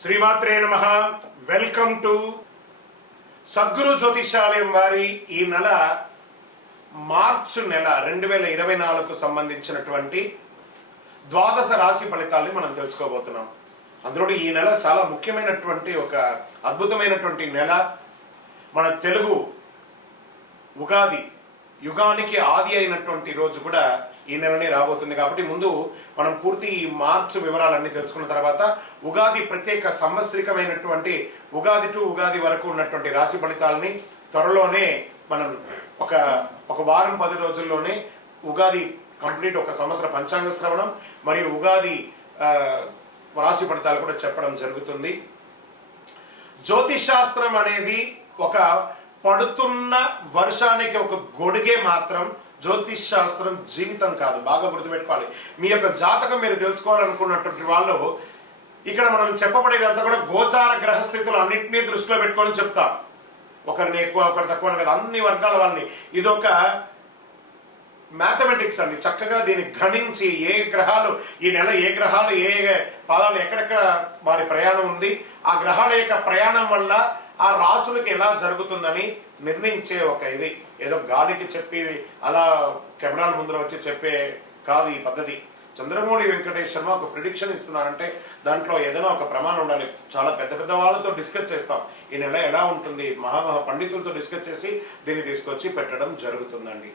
శ్రీమాత్రే నమః. Welcome to Sadhguru జ్యోతిషాలయం వారి ఈ నెల మార్చి నెల 2024కు సంబంధించినటువంటి ద్వాదశ రాశి ఫలితాలని మనం తెలుసుకోబోతున్నాం. అందులో ఈ నెల చాలా ముఖ్యమైనటువంటి ఒక అద్భుతమైనటువంటి నెల. మన తెలుగు ఉగాది యుగానికి ఆది అయినటువంటి రోజు కూడా ఈ నెలనే రాబోతుంది. కాబట్టి ముందు మనం పూర్తి ఈ మార్చి వివరాలన్నీ తెలుసుకున్న తర్వాత ఉగాది ప్రత్యేక సంవత్సరికమైనటువంటి ఉగాది టు ఉగాది వరకు ఉన్నటువంటి రాశి ఫలితాలని త్వరలోనే మనం ఒక వారం 10 రోజుల్లోనే ఉగాది కంప్లీట్ ఒక సంవత్సర పంచాంగ శ్రవణం మరియు ఉగాది రాశి ఫలితాలు కూడా చెప్పడం జరుగుతుంది. జ్యోతిష్ శాస్త్రం అనేది ఒక పడుతున్న వర్షానికి ఒక గొడుగే మాత్రం. జ్యోతిష్ శాస్త్రం జీవితం కాదు, బాగా గుర్తుపెట్టుకోవాలి. మీ యొక్క జాతకం మీరు తెలుసుకోవాలనుకున్నటువంటి వాళ్ళు ఇక్కడ మనం చెప్పబడేదంతా కూడా గోచార గ్రహస్థితులు అన్నింటినీ దృష్టిలో పెట్టుకొని చెప్తాం. ఒకరిని ఎక్కువ ఒకరు తక్కువ కదా, అన్ని వర్గాల వాళ్ళని. ఇదొక మ్యాథమెటిక్స్ అండి. చక్కగా దీన్ని గణించి ఏ గ్రహాలు ఈ నెల ఏ గ్రహాలు ఏ పాదాలు ఎక్కడెక్కడ వారి ప్రయాణం ఉంది, ఆ గ్రహాల యొక్క ప్రయాణం వల్ల ఆ రాసులకి ఎలా జరుగుతుందని నిర్ణయించే ఒక ఇది. ఏదో గాలికి చెప్పి అలా కెమెరాల ముందర వచ్చి చెప్పే కాదు ఈ పద్ధతి. చంద్రమౌళి వెంకటేష్ శర్మ ఒక ప్రిడిక్షన్ ఇస్తున్నారంటే దాంట్లో ఏదైనా ఒక ప్రమాణం ఉండాలి. చాలా పెద్ద పెద్ద వాళ్ళతో డిస్కస్ చేస్తాం ఈ నెల ఎలా ఉంటుంది, మహామహా పండితులతో డిస్కస్ చేసి దీన్ని తీసుకొచ్చి పెట్టడం జరుగుతుందండి.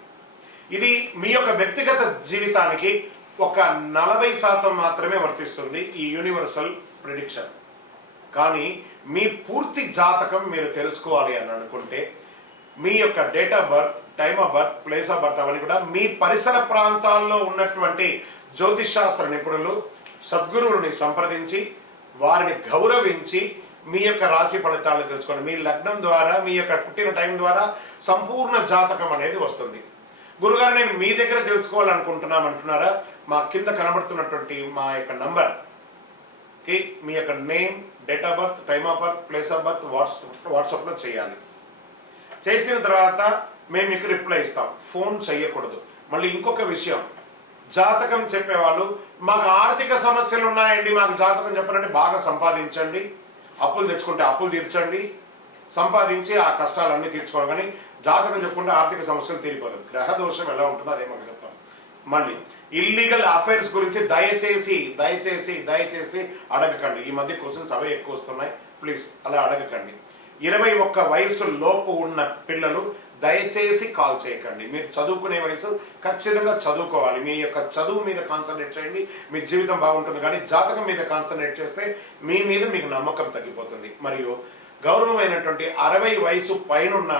ఇది మీ యొక్క వ్యక్తిగత జీవితానికి ఒక 40% మాత్రమే వర్తిస్తుంది ఈ యూనివర్సల్ ప్రిడిక్షన్. కానీ మీ పూర్తి జాతకం మీరు తెలుసుకోవాలి అని అనుకుంటే మీ యొక్క date of birth, time of birth, place of birth అవన్నీ కూడా మీ పరిసర ప్రాంతాల్లో ఉన్నటువంటి జ్యోతిష్ శాస్త్ర నిపుణులు సద్గురువుని సంప్రదించి వారిని గౌరవించి మీ యొక్క రాశి ఫలితాలను తెలుసుకోండి. మీ లగ్నం ద్వారా మీ యొక్క పుట్టిన టైం ద్వారా సంపూర్ణ జాతకం అనేది వస్తుంది. గురుగారు నేను మీ దగ్గర తెలుసుకోవాలనుకుంటున్నాం అంటున్నారా? మా కింద కనబడుతున్నటువంటి మా యొక్క నంబర్ కి మీ యొక్క name, date of birth, time of birth, place of birth వాట్సాప్లో చేయాలి. చేసిన తర్వాత మేము మీకు రిప్లై ఇస్తాం. ఫోన్ చేయకూడదు. మళ్ళీ ఇంకొక విషయం, జాతకం చెప్పేవాళ్ళు మాకు ఆర్థిక సమస్యలు ఉన్నాయండి, మాకు జాతకం చెప్పాలంటే బాగా సంపాదించండి, అప్పులు తెచ్చుకుంటే అప్పులు తీర్చండి, సంపాదించి ఆ కష్టాలన్నీ తీర్చుకోవాలి. కానీ జాతకం చెప్పుకుంటే ఆర్థిక సమస్యలు తీరిపోదు. గ్రహ దోషం ఎలా ఉంటుందో అదే మాకు చెప్తాం. మళ్ళీ ఇల్లీగల్ అఫైర్స్ గురించి దయచేసి దయచేసి దయచేసి అడగకండి. ఈ మధ్య క్వశ్చన్స్ అవే ఎక్కువ వస్తున్నాయి. ప్లీజ్ అలా అడగకండి. 21 వయసు లోపు ఉన్న పిల్లలు దయచేసి కాల్ చేయకండి. మీరు చదువుకునే వయసు ఖచ్చితంగా చదువుకోవాలి. మీ యొక్క చదువు మీద కాన్సన్ట్రేట్ చేయండి, మీ జీవితం బాగుంటుంది. కానీ జాతకం మీద కాన్సన్ట్రేట్ చేస్తే మీ మీద మీకు నమ్మకం తగ్గిపోతుంది. మరియు గౌరవమైనటువంటి 60 వయసు పైనున్న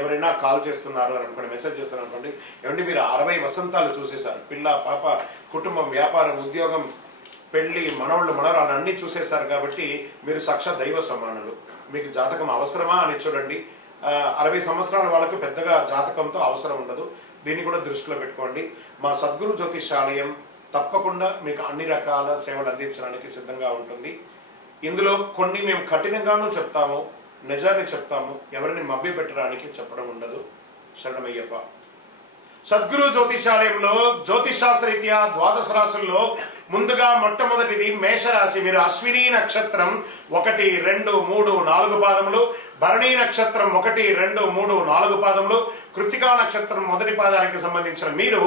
ఎవరైనా కాల్ చేస్తున్నారు అని అనుకోండి, మెసేజ్ చేస్తున్నారు అనుకోండి, ఏమంటే మీరు 60 వసంతాలు చూసేశారు, పిల్ల పాప కుటుంబం వ్యాపారం ఉద్యోగం పెళ్లి మనవాళ్ళు మనవరాలు అన్నీ చూసేశారు కాబట్టి మీరు సాక్షాత్ దైవ సమానులు. మీకు జాతకం అవసరమా అని చూడండి. 60 సంవత్సరాల వాళ్ళకు పెద్దగా జాతకంతో అవసరం ఉండదు. దీన్ని కూడా దృష్టిలో పెట్టుకోండి. మా సద్గురు జ్యోతిషాలయం తప్పకుండా మీకు అన్ని రకాల సేవలు అందించడానికి సిద్ధంగా ఉంటుంది. ఇందులో కొన్ని మేము కఠినంగానూ చెప్తాము, నిజాన్ని చెప్తాము. ఎవరిని మభ్య పెట్టడానికి చెప్పడం ఉండదు. శరణమయ్యప్ప. సద్గురు జ్యోతిషాలయంలో జ్యోతిషాస్త్రరీత్యా ద్వాదశ రాశుల్లో ముందుగా మొట్టమొదటిది మేషరాశి. మీరు అశ్విని నక్షత్రం 1, 2, 3, 4 పాదములు, భరణి నక్షత్రం 1, 2, 3, 4 పాదములు, కృత్తికా నక్షత్రం మొదటి పాదానికి సంబంధించిన మీరు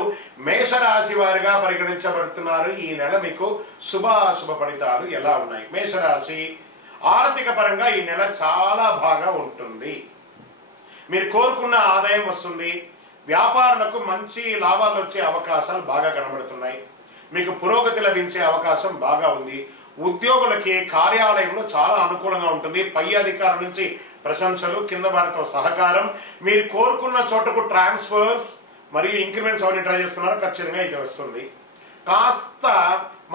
మేషరాశి వారిగా పరిగణించబడుతున్నారు. ఈ నెల మీకు శుభాశుభ ఫలితాలు ఎలా ఉన్నాయి? మేషరాశి ఆర్థిక పరంగా ఈ నెల చాలా బాగా ఉంటుంది. మీరు కోరుకున్న ఆదాయం వస్తుంది. వ్యాపారులకు మంచి లాభాలు వచ్చే అవకాశాలు బాగా కనబడుతున్నాయి. మీకు పురోగతి లభించే అవకాశం బాగా ఉంది. ఉద్యోగులకి కార్యాలయంలో చాలా అనుకూలంగా ఉంటుంది. పై అధికారుల నుంచి ప్రశంసలు, కింద వారితో సహకారం, మీరు కోరుకున్న చోటకు ట్రాన్స్ఫర్స్ మరియు ఇంక్రిమెంట్స్ అవన్నీ ట్రై చేస్తున్నారు, ఖచ్చితంగా ఇది వస్తుంది. కాస్త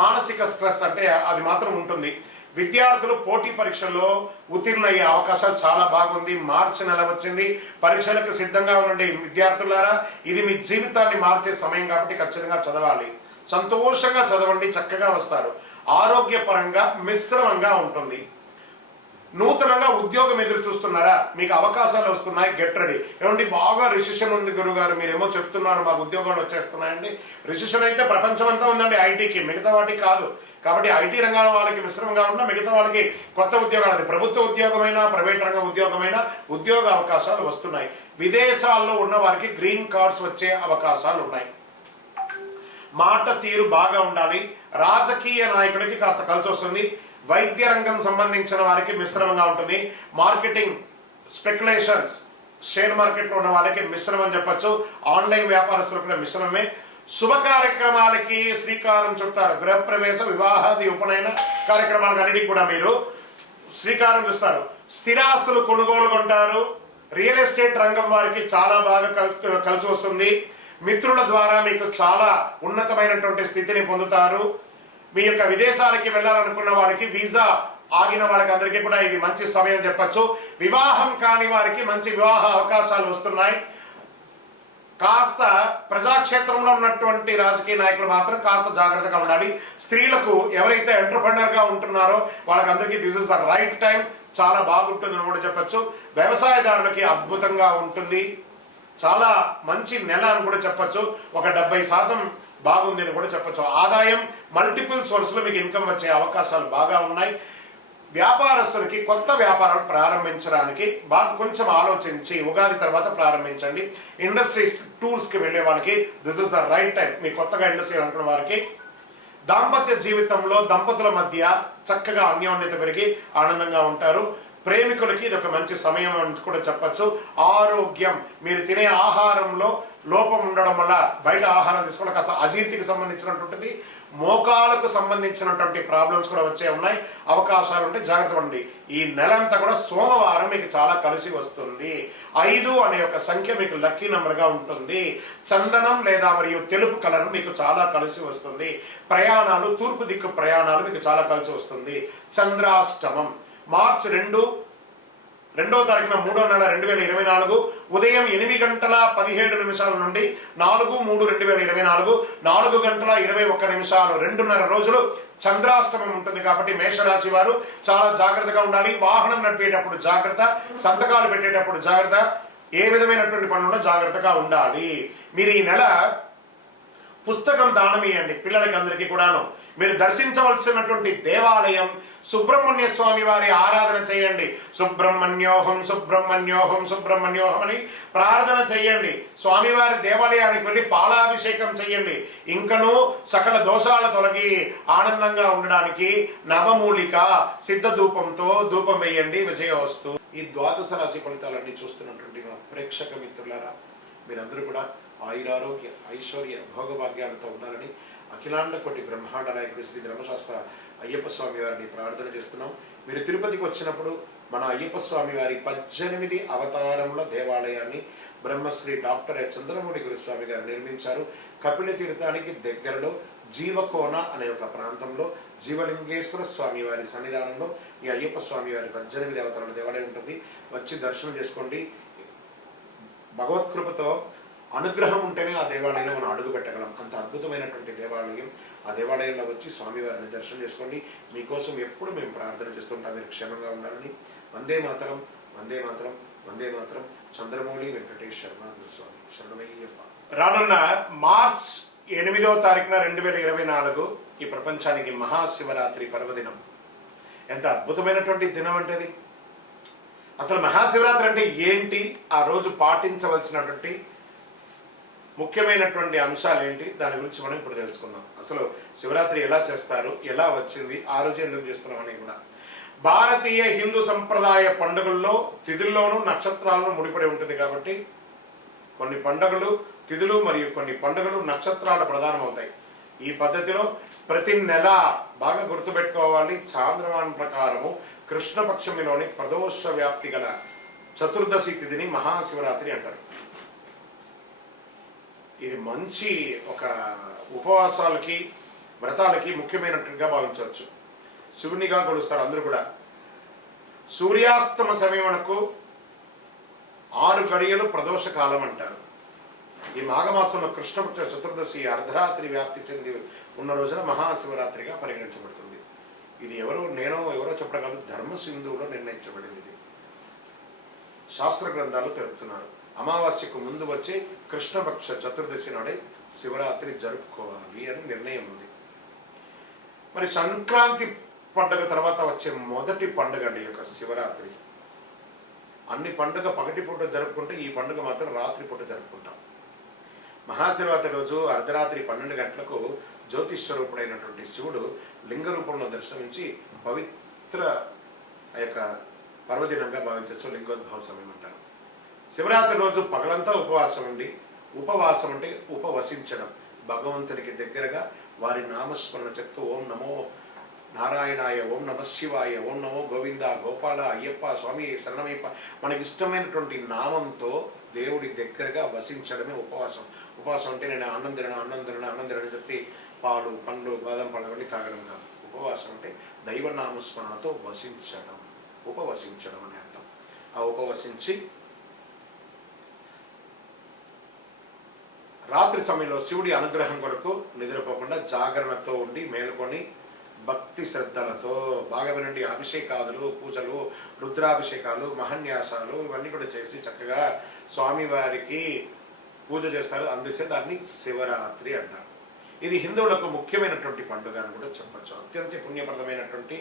మానసిక స్ట్రెస్ అంటే అది మాత్రం ఉంటుంది. విద్యార్థులు పోటీ పరీక్షల్లో ఉత్తీర్ణయ్యే అవకాశాలు చాలా బాగుంది. మార్చి నెల వచ్చింది. పరీక్షలకు సిద్ధంగా ఉండండి విద్యార్థులారా. ఇది మీ జీవితాన్ని మార్చే సమయం కాబట్టి ఖచ్చితంగా చదవాలి. సంతోషంగా చదవండి, చక్కగా వస్తారు. ఆరోగ్యపరంగా మిశ్రమంగా ఉంటుంది. నూతనంగా ఉద్యోగం ఎదురు చూస్తున్నారా? మీకు అవకాశాలు వస్తున్నాయి, గెట్ రెడీ. ఏమండి బాగా రిసెషన్ ఉంది గురుగారు, మీరేమో చెప్తున్నారు మాకు ఉద్యోగాలు వచ్చేస్తున్నాయండి. రిసెషన్ అయితే ప్రపంచం అంతా ఉందండి ఐటీకి, మిగతా వాటికి కాదు. కాబట్టి ఐటీ రంగాల వాళ్ళకి మిశ్రమంగా ఉన్న మిగతా వాళ్ళకి కొత్త ఉద్యోగాలు, అది ప్రభుత్వ ఉద్యోగమైనా ప్రైవేట్ రంగ ఉద్యోగమైనా ఉద్యోగ అవకాశాలు వస్తున్నాయి. విదేశాల్లో ఉన్న వారికి గ్రీన్ కార్డ్స్ వచ్చే అవకాశాలు ఉన్నాయి. మాట తీరు బాగా ఉండాలి. రాజకీయ నాయకుడికి కాస్త కలిసి వస్తుంది. వైద్య రంగం సంబంధించిన వారికి మిశ్రమంగా ఉంటుంది. మార్కెటింగ్, స్పెక్యులేషన్స్, షేర్ మార్కెట్లో ఉన్న వాళ్ళకి మిశ్రమం చెప్పచ్చు. ఆన్లైన్ వ్యాపారస్తులకు కూడా మిశ్రమమే. శుభ కార్యక్రమాలకి శ్రీకారం చుట్టారు. గృహప్రవేశ, వివాహాది, ఉపనయన కార్యక్రమాలకు అన్నిటికీ కూడా మీరు శ్రీకారం చూస్తారు. స్థిరాస్తులు కొనుగోలు కొంటారు. రియల్ ఎస్టేట్ రంగం వారికి చాలా బాగా కలిసి వస్తుంది. మిత్రుల ద్వారా మీకు చాలా ఉన్నతమైనటువంటి స్థితిని పొందుతారు. మీ యొక్క విదేశాలకి వెళ్ళాలనుకున్న వాళ్ళకి, వీసా ఆగిన వాళ్ళకి అందరికీ కూడా ఇది మంచి సమయం చెప్పచ్చు. వివాహం కాని వారికి మంచి వివాహ అవకాశాలు వస్తున్నాయి. కాస్త ప్రజాక్షేత్రంలో ఉన్నటువంటి రాజకీయ నాయకులు మాత్రం కాస్త జాగ్రత్తగా ఉండాలి. స్త్రీలకు ఎవరైతే ఎంటర్‌ప్రెన్యూర్ గా ఉంటున్నారో వాళ్ళకందరికీ this is the right time, చాలా బాగుంటుందని కూడా చెప్పచ్చు. వ్యవసాయదారులకి అద్భుతంగా ఉంటుంది. చాలా మంచి నెల అని కూడా చెప్పచ్చు. ఒక 70% బాగుంది అని కూడా చెప్పచ్చు. ఆదాయం మల్టిపుల్ సోర్స్ లో మీకు ఇన్కమ్ వచ్చే అవకాశాలు బాగా ఉన్నాయి. వ్యాపారస్తులకి కొత్త వ్యాపారాలు ప్రారంభించడానికి బాగా కొంచెం ఆలోచించి ఉగాది తర్వాత ప్రారంభించండి. ఇండస్ట్రీస్, టూర్స్ కి వెళ్ళే వాళ్ళకి this is the right time. మీ కొత్తగా ఇండస్ట్రీ అనుకున్న వారికి దాంపత్య జీవితంలో దంపతుల మధ్య చక్కగా అన్యోన్యత పెరిగి ఆనందంగా ఉంటారు. ప్రేమికులకి ఇది ఒక మంచి సమయం అని కూడా చెప్పచ్చు. ఆరోగ్యం, మీరు తినే ఆహారంలో లోపం ఉండడం వల్ల బయట ఆహారం తీసుకోవడం కాస్త అజీర్తికి సంబంధించినటువంటిది, మోకాలకు సంబంధించినటువంటి ప్రాబ్లమ్స్ కూడా వచ్చే ఉన్నాయి. అవకాశాలు ఉంటే జాగ్రత్త పడండి. ఈ నెలంతా కూడా సోమవారం మీకు చాలా కలిసి వస్తుంది. 5 అనే ఒక సంఖ్య మీకు లక్కీ నెంబర్ గా ఉంటుంది. చందనం లేదా మరియు తెలుపు కలర్ మీకు చాలా కలిసి వస్తుంది. ప్రయాణాలు, తూర్పు దిక్కు ప్రయాణాలు మీకు చాలా కలిసి వస్తుంది. చంద్రాష్టమం మార్చి 2వ తారీఖున 3వ నెల 2024 ఉదయం 8:17 నుండి 4/3/2024 4:21 2:30 రోజులు చంద్రాష్టమం ఉంటుంది. కాబట్టి మేషరాశి వారు చాలా జాగ్రత్తగా ఉండాలి. వాహనం నడిపేటప్పుడు జాగ్రత్త, సంతకాలు పెట్టేటప్పుడు జాగ్రత్త, ఏ విధమైనటువంటి పనుల్లో జాగ్రత్తగా ఉండాలి. మీరు ఈ నెల పుస్తకం దానం ఇవ్వండి పిల్లలకి అందరికీ కూడాను. మీరు దర్శించవలసినటువంటి దేవాలయం సుబ్రహ్మణ్య స్వామి వారి ఆరాధన చేయండి. సుబ్రహ్మణ్యోహం సుబ్రహ్మణ్యోహం సుబ్రహ్మణ్యోహం అని ప్రార్థన చేయండి. స్వామివారి దేవాలయానికి వెళ్ళి పాలాభిషేకం చేయండి. ఇంకనూ సకల దోషాల తొలగి ఆనందంగా ఉండడానికి నవమూలిక సిద్ధ ధూపంతో ధూపం వేయండి. విజయోస్తు. ఈ ద్వాదశ రాశి ఫలితాలన్నీ చూస్తున్నటువంటి మా ప్రేక్షక మిత్రులారా, మీరందరూ కూడా ఆయురారోగ్య ఐశ్వర్య భోగభాగ్యాలతో ఉండాలని అఖిలాండ కోటి బ్రహ్మాండ నాయకుడి శ్రీ ధర్మశాస్త్ర అయ్యప్ప స్వామి వారిని ప్రార్థన చేస్తున్నాం. మీరు తిరుపతికి వచ్చినప్పుడు మన అయ్యప్ప స్వామి వారి 18 అవతారముల దేవాలయాన్ని బ్రహ్మశ్రీ డాక్టర్ చంద్రమౌళి గురుస్వామి గారు నిర్మించారు. కపిల తీర్థానికి దగ్గరలో జీవకోన అనే ఒక ప్రాంతంలో జీవలింగేశ్వర స్వామి వారి సన్నిధానంలో ఈ అయ్యప్ప స్వామి వారి 18 అవతారాల దేవాలయం ఉంటుంది. వచ్చి దర్శనం చేసుకోండి. భగవత్కృపతో అనుగ్రహం ఉంటేనే ఆ దేవాలయంలో మనం అడుగు పెట్టగలం. అంత అద్భుతమైనటువంటి దేవాలయం. ఆ దేవాలయంలో వచ్చి స్వామివారిని దర్శనం చేసుకోండి. మీకోసం ఎప్పుడు మేము ప్రార్థన చేస్తుంటాం, మీరు క్షేమంగా ఉండాలని. వందే మాతరం, వందే మాతరం, వందే మాతరం. చంద్రమౌళి వెంకటేష్ శర్మ గురుస్వామి శరణమయ్యప్ప. రానున్న మార్చ్ 8వ తారీఖున 2024 ఈ ప్రపంచానికి మహాశివరాత్రి పర్వదినం. ఎంత అద్భుతమైనటువంటి దినం అంటే అది. అసలు మహాశివరాత్రి అంటే ఏంటి, ఆ రోజు పాటించవలసినటువంటి ముఖ్యమైనటువంటి అంశాలు ఏంటి, దాని గురించి మనం ఇప్పుడు తెలుసుకుందాం. అసలు శివరాత్రి ఎలా చేస్తారు, ఎలా వచ్చింది, ఆ రోజు ఎందుకు చేస్తున్నాం అని కూడా. భారతీయ హిందూ సంప్రదాయ పండుగల్లో తిథుల్లోనూ నక్షత్రాలను ముడిపడి ఉంటుంది. కాబట్టి కొన్ని పండుగలు తిథులు మరియు కొన్ని పండుగలు నక్షత్రాలు ప్రధానమవుతాయి. ఈ పద్ధతిలో ప్రతి నెల బాగా గుర్తుపెట్టుకోవాలి. చాంద్రమానం ప్రకారము కృష్ణపక్షమిలోని ప్రదోష వ్యాప్తి గల చతుర్దశి తిథిని మహాశివరాత్రి అంటారు. ఇది మంచి ఒక ఉపవాసాలకి వ్రతాలకి ముఖ్యమైనట్టుగా భావించవచ్చు. శివునిగా కొలుస్తారు అందరూ కూడా. సూర్యాస్తమ సమయమునకు 6 గడియలు ప్రదోష కాలం అంటారు. ఈ మాఘమాసంలో కృష్ణపక్ష చతుర్దశి అర్ధరాత్రి వ్యాప్తి చెంది ఉన్న రోజున మహాశివరాత్రిగా పరిగణించబడుతుంది. ఇది ఎవరో చెప్పడం కాదు, ధర్మ సింధువులో నిర్ణయించబడింది. ఇది శాస్త్ర గ్రంథాలు తెలుపుతున్నారు. అమావాస్యకు ముందు వచ్చి కృష్ణపక్ష చతుర్దశి నాడే శివరాత్రి జరుపుకోవాలి అని నిర్ణయం ఉంది. మరి సంక్రాంతి పండుగ తర్వాత వచ్చే మొదటి పండుగ అండి యొక్క శివరాత్రి. అన్ని పండుగ పగటిపూట జరుపుకుంటే ఈ పండుగ మాత్రం రాత్రిపూట జరుపుకుంటాం. మహాశివరాత్రి రోజు అర్ధరాత్రి 12 గంటలకు జ్యోతిస్వరూపుడైనటువంటి శివుడు లింగ రూపంలో దర్శనమించి పవిత్ర ఆ యొక్క పర్వదినంగా భావించవచ్చు. లింగోద్భవ సమయం అంటారు. శివరాత్రి రోజు పగలంతా ఉపవాసం ఉండి, ఉపవాసం అంటే ఉపవసించడం, భగవంతునికి దగ్గరగా వారి నామస్మరణ చెప్తూ ఓం నమో నారాయణాయ, ఓం నమ శివాయ, ఓం నమో గోవింద, గోపాల, అయ్యప్ప, స్వామి శరణమయ్యప్ప, మనకి ఇష్టమైనటువంటి నామంతో దేవుడి దగ్గరగా వసించడమే ఉపవాసం. ఉపవాసం అంటే నేను అన్నం తినని చెప్పి పాలు పండ్లు బాదం పళ్ళు అన్నీ తాగడం కాదు. ఉపవాసం అంటే దైవ నామస్మరణతో వసించడం, ఉపవసించడం అనే అర్థం. ఆ ఉపవసించి రాత్రి సమయంలో శివుడి అనుగ్రహం కొరకు నిద్రపోకుండా జాగరణతో ఉండి మేలుకొని భక్తి శ్రద్ధలతో బాగా వినండి, అభిషేకాదులు, పూజలు, రుద్రాభిషేకాలు, మహన్యాసాలు ఇవన్నీ కూడా చేసి చక్కగా స్వామివారికి పూజ చేస్తారు. అందుచే దాన్ని శివరాత్రి అంటారు. ఇది హిందువులకు ముఖ్యమైనటువంటి పండుగ అని కూడా చెప్పచ్చు. అత్యంత పుణ్యప్రదమైనటువంటి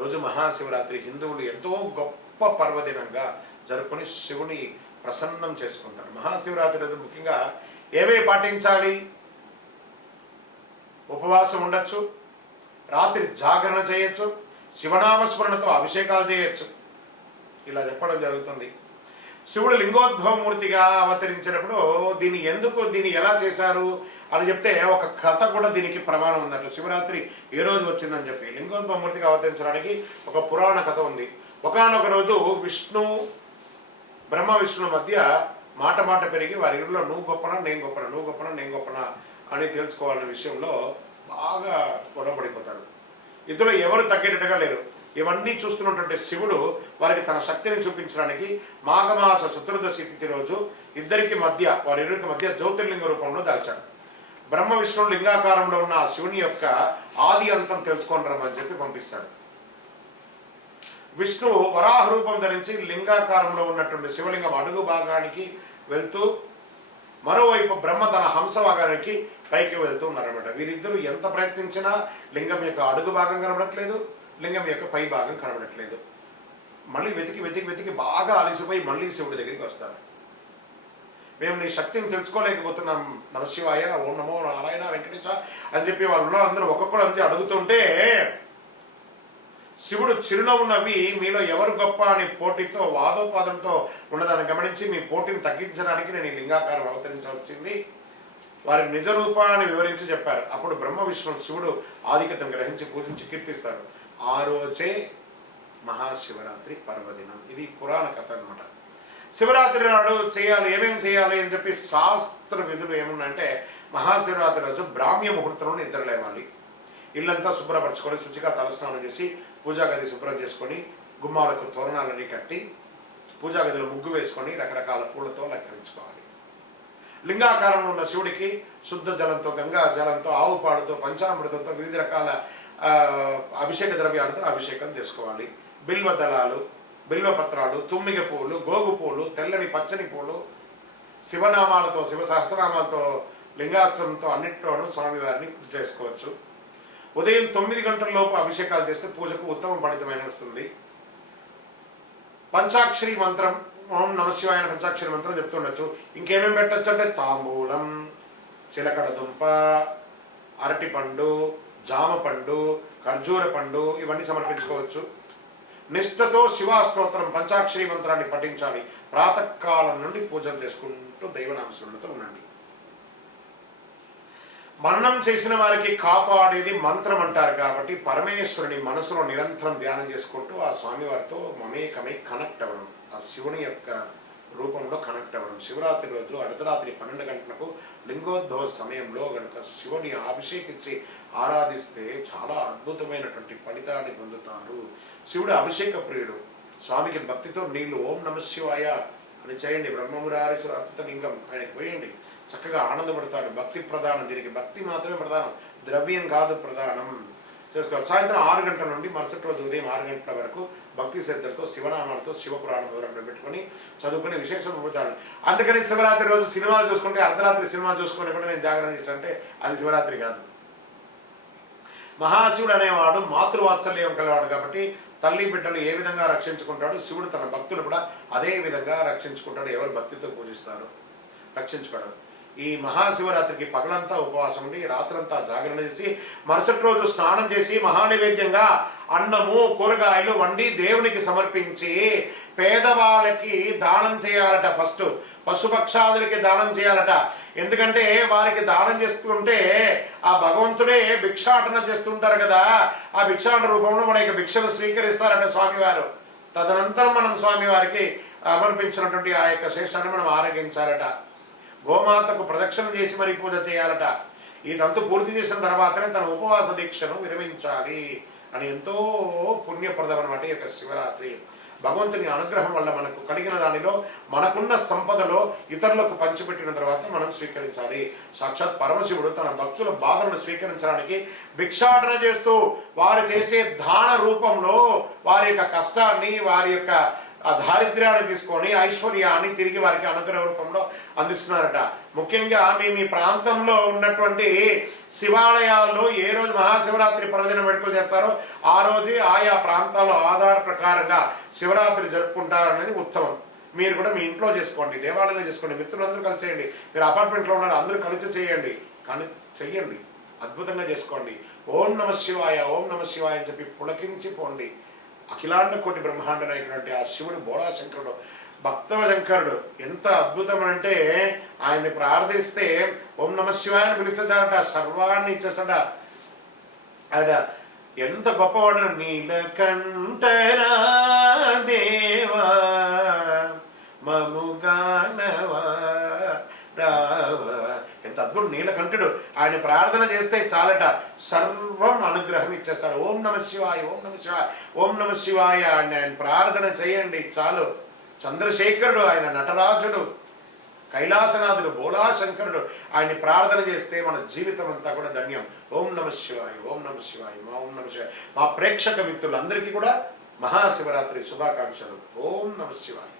రోజు మహాశివరాత్రి. హిందువులు ఎంతో గొప్ప పర్వదినంగా జరుపుకొని శివుని ప్రసన్నం చేసుకుంటారు. మహాశివరాత్రి రోజు ముఖ్యంగా ఏవేవి పాటించాలి? ఉపవాసం ఉండొచ్చు, రాత్రి జాగరణ చేయొచ్చు, శివనామస్మరణతో అభిషేకాలు చేయొచ్చు. ఇలా చెప్పడం జరుగుతుంది. శివుడు లింగోద్భవమూర్తిగా అవతరించినప్పుడు దీన్ని ఎలా చేశారు అని చెప్తే ఒక కథ కూడా దీనికి ప్రమాణం ఉందట. శివరాత్రి ఏ రోజు వచ్చిందని చెప్పి లింగోద్భవమూర్తిగా అవతరించడానికి ఒక పురాణ కథ ఉంది. ఒకానొక రోజు బ్రహ్మ విష్ణు మధ్య మాట పెరిగి వారి ఇళ్ళలో నువ్వు గొప్పనా నేను గొప్పనా అని తెలుసుకోవాలనే విషయంలో బాగా గొడవపడిపోతారు. ఇద్దరు ఎవరు తగ్గేటట్టుగా లేరు. ఇవన్నీ చూస్తున్నటువంటి శివుడు వారికి తన శక్తిని చూపించడానికి మాఘమాస చతుర్దశి తిథి రోజు వారిరువురికి మధ్య జ్యోతిర్లింగ రూపంలో దాల్చాడు. బ్రహ్మ విష్ణు లింగాకారంలో ఉన్న ఆ శివుని యొక్క ఆది అంతం తెలుసుకొని రమ్మని చెప్పి పంపిస్తాడు. విష్ణువు వరాహ రూపం ధరించి లింగాకారంలో ఉన్నటువంటి శివలింగం అడుగు భాగానికి వెళ్తూ, మరోవైపు బ్రహ్మ తన హంస భాగానికి పైకి వెళ్తూ ఉన్నారన్నమాట. వీరిద్దరూ ఎంత ప్రయత్నించినా లింగం యొక్క అడుగు భాగం కనబడట్లేదు, లింగం యొక్క పై భాగం కనబడట్లేదు. మళ్ళీ వెతికి బాగా అలసిపోయి మళ్ళీ శివుడి దగ్గరికి వస్తారు. మేము నీ శక్తిని తెలుసుకోలేకపోతున్నాం, నమశివాయ, ఓం నమో నారాయణ వెంకటేశ అని చెప్పి వాళ్ళందరూ ఒక్కొక్కరు అంతే అడుగుతుంటే శివుడు చిరునవ్వు నవ్వి మీలో ఎవరు గొప్ప అని పోటీతో వాదోపాదంతో ఉన్నదాన్ని గమనించి మీ పోటీని తగ్గించడానికి నేను ఈ లింగాకారం అవతరించవచ్చింది, వారి నిజ రూపాన్ని వివరించి చెప్పారు. అప్పుడు బ్రహ్మ విష్ణు శివుడు ఆధిక్యతను గ్రహించి పూజించి కీర్తిస్తారు. ఆ రోజే మహాశివరాత్రి పర్వదినం. ఇది పురాణ కథ అనమాట. శివరాత్రి నాడు ఏమేమి చేయాలి అని చెప్పి శాస్త్ర విధులు ఏమున్నాయంటే, మహాశివరాత్రి రోజు బ్రాహ్మ్య ముహూర్తంలో నిద్ర లేవాలి, ఇల్లంతా శుభ్రపరచుకొని శుచిగా తలస్నానం చేసి పూజా గది శుభ్రం చేసుకొని గుమ్మాలకు తోరణాలన్నీ కట్టి పూజా గదిలో ముగ్గు వేసుకొని రకరకాల పూలతో అలంకరించుకోవాలి. లింగాకారంలో ఉన్న శివుడికి శుద్ధ జలంతో, గంగా జలంతో, ఆవు పాడుతో, పంచామృతంతో, వివిధ రకాల అభిషేక ద్రవ్యాలతో అభిషేకం చేసుకోవాలి. బిల్వ దళాలు, బిల్వపత్రాలు, తుమ్మిగ పూలు, గోగు పూలు, తెల్లని పచ్చని పూలు, శివనామాలతో, శివ సహస్రనామాలతో, లింగాస్త్రంతో అన్నింటిలోనూ స్వామివారిని పూజ చేసుకోవచ్చు. ఉదయం 9 గంటల లోపు అభిషేకాలు చేస్తే పూజకు ఉత్తమ ఫలితమైన వస్తుంది. పంచాక్షరి మంత్రం, ఓం నమశివాయ పంచాక్షరి మంత్రం చెప్తుండొచ్చు. ఇంకేమేమి పెట్టచ్చు అంటే తాంబూలం, చిలకడ దుంప, అరటిపండు, జామ పండు, ఖర్జూర పండు ఇవన్నీ సమర్పించుకోవచ్చు. నిష్ఠతో శివాస్తోత్రం పంచాక్షరి మంత్రాన్ని పఠించాలి. ప్రాతకాలం నుండి పూజలు చేసుకుంటూ దైవనామస్మరణతో ఉండండి. మననం చేసిన వారికి కాపాడేది మంత్రం అంటారు కాబట్టి పరమేశ్వరుని మనసులో నిరంతరం ధ్యానం చేసుకుంటూ ఆ స్వామివారితో మమేకమై కనెక్ట్ అవ్వడం, ఆ శివుని యొక్క రూపంలో కనెక్ట్ అవ్వడం. శివరాత్రి రోజు అర్ధరాత్రి 12 గంటలకు లింగోద్భవ సమయంలో గనుక శివుని అభిషేకించి ఆరాధిస్తే చాలా అద్భుతమైనటువంటి ఫలితాన్ని పొందుతారు. శివుడు అభిషేక ప్రియుడు. స్వామికి భక్తితో నీళ్లు ఓం నమ శివాయ అని చేయండి. బ్రహ్మమురారీశ్వర అర్చిత లింగం ఆయనకు పోయండి, చక్కగా ఆనందపడతాడు. భక్తి ప్రధానం, దీనికి భక్తి మాత్రమే ప్రధానం, ద్రవ్యం కాదు ప్రధానం. చేసుకోవాలి. సాయంత్రం 6 గంటల నుండి మరుసటి రోజు ఉదయం 6 గంటల వరకు భక్తి శ్రద్ధలతో శివనామాలతో శివపురాణం వివరంలో పెట్టుకొని చదువుకుని విశేషం పొందుతాడు. అందుకని శివరాత్రి రోజు సినిమాలు చూసుకుంటే, అర్ధరాత్రి సినిమా చూసుకుని కూడా నేను జాగరణ చేస్తానంటే అది శివరాత్రి కాదు. మహాశివుడు అనేవాడు మాతృవాత్సల్యం కలవాడు కాబట్టి తల్లి బిడ్డలు ఏ విధంగా రక్షించుకుంటాడు, శివుడు తన భక్తులు కూడా అదే విధంగా రక్షించుకుంటాడు. ఎవరు భక్తితో పూజిస్తారు రక్షించుకోవడం. ఈ మహాశివరాత్రికి పగలంతా ఉపవాసం ఉండి రాత్రంతా జాగరణ చేసి మరుసటి రోజు స్నానం చేసి మహానైవేద్యంగా అన్నము కూరగాయలు వండి దేవునికి సమర్పించి పేదవాళ్ళకి దానం చేయాలట. ఫస్ట్ పశుపక్షాదులకి దానం చేయాలట. ఎందుకంటే వారికి దానం చేస్తుంటే ఆ భగవంతుడే భిక్షాటన చేస్తుంటారు కదా, ఆ భిక్షాటన రూపంలో మన యొక్క భిక్షను స్వీకరిస్తారట స్వామివారు. తదనంతరం మనం స్వామివారికి సమర్పించినటువంటి ఆ యొక్క శేషాన్ని మనం ఆరగించాలట. గోమాతకు ప్రదక్షిణ చేసి మరి పూజ చేయాలట. ఈ తంతు పూర్తి చేసిన తర్వాతనే తన ఉపవాస దీక్షను విరమించాలి అని ఎంతో పుణ్యప్రదం అన్నమాట ఈ యొక్క శివరాత్రి. భగవంతుని అనుగ్రహం వల్ల మనకు కలిగిన దానిలో మనకున్న సంపదలో ఇతరులకు పంచిపెట్టిన తర్వాత మనం స్వీకరించాలి. సాక్షాత్ పరమశివుడు తన భక్తుల బాధలను స్వీకరించడానికి భిక్షాటన చేస్తూ వారు చేసే దాన రూపంలో వారి యొక్క కష్టాన్ని, వారి యొక్క ఆ దారిద్ర్యాన్ని తీసుకొని ఐశ్వర్యాన్ని తిరిగి వారికి అనుగ్రహ రూపంలో అందిస్తున్నారట. ముఖ్యంగా మీ ప్రాంతంలో ఉన్నటువంటి శివాలయాల్లో ఏ రోజు మహాశివరాత్రి పర్వదినం వేడుకలు చేస్తారో ఆ రోజే ఆయా ప్రాంతాల్లో ఆధార ప్రకారంగా శివరాత్రి జరుపుకుంటారనేది ఉత్తమం. మీరు కూడా మీ ఇంట్లో చేసుకోండి, దేవాలయంలో చేసుకోండి, మిత్రులందరూ కలిసి చేయండి. మీరు అపార్ట్మెంట్లో ఉన్నారు, అందరూ కలిసి చేయండి. కానీ చెయ్యండి, అద్భుతంగా చేసుకోండి. ఓం నమ శివాయ, ఓం నమ శివాయ అని చెప్పి పులకించిపోండి. అఖిలాండ కోటి బ్రహ్మాండ నాయకుడు ఆ శివుడు బోళాశంకరుడు, భక్తవ శంకరుడు ఎంత అద్భుతం అంటే ఆయన్ని ప్రార్థిస్తే ఓం నమ శివాయని పిలుస్తాడట, సర్వాన్ని ఇచ్చేస్తాడ. ఆయన ఎంత గొప్పవాడు. నీలకంఠరా దేవా మముగానవా రావా, ఎంత అద్భుతం నీలకంఠుడు. ఆయన ప్రార్థన చేస్తే చాలట, సర్వం అనుగ్రహం ఇచ్చేస్తాడు. ఓం నమ శివాయ, ఓం నమ శివాయ, ఓం నమ శివాయ అని ఆయన ప్రార్థన చేయండి చాలు. చంద్రశేఖరుడు, ఆయన నటరాజుడు, కైలాసనాథుడు, బోళాశంకరుడు, ఆయన్ని ప్రార్థన చేస్తే మన జీవితం అంతా కూడా ధన్యం. ఓం నమ శివాయ, ఓం నమ శివాయ, మా ఓం నమ శివాయ. మా ప్రేక్షక మిత్రులందరికీ కూడా మహాశివరాత్రి శుభాకాంక్షలు. ఓం నమ శివాయ.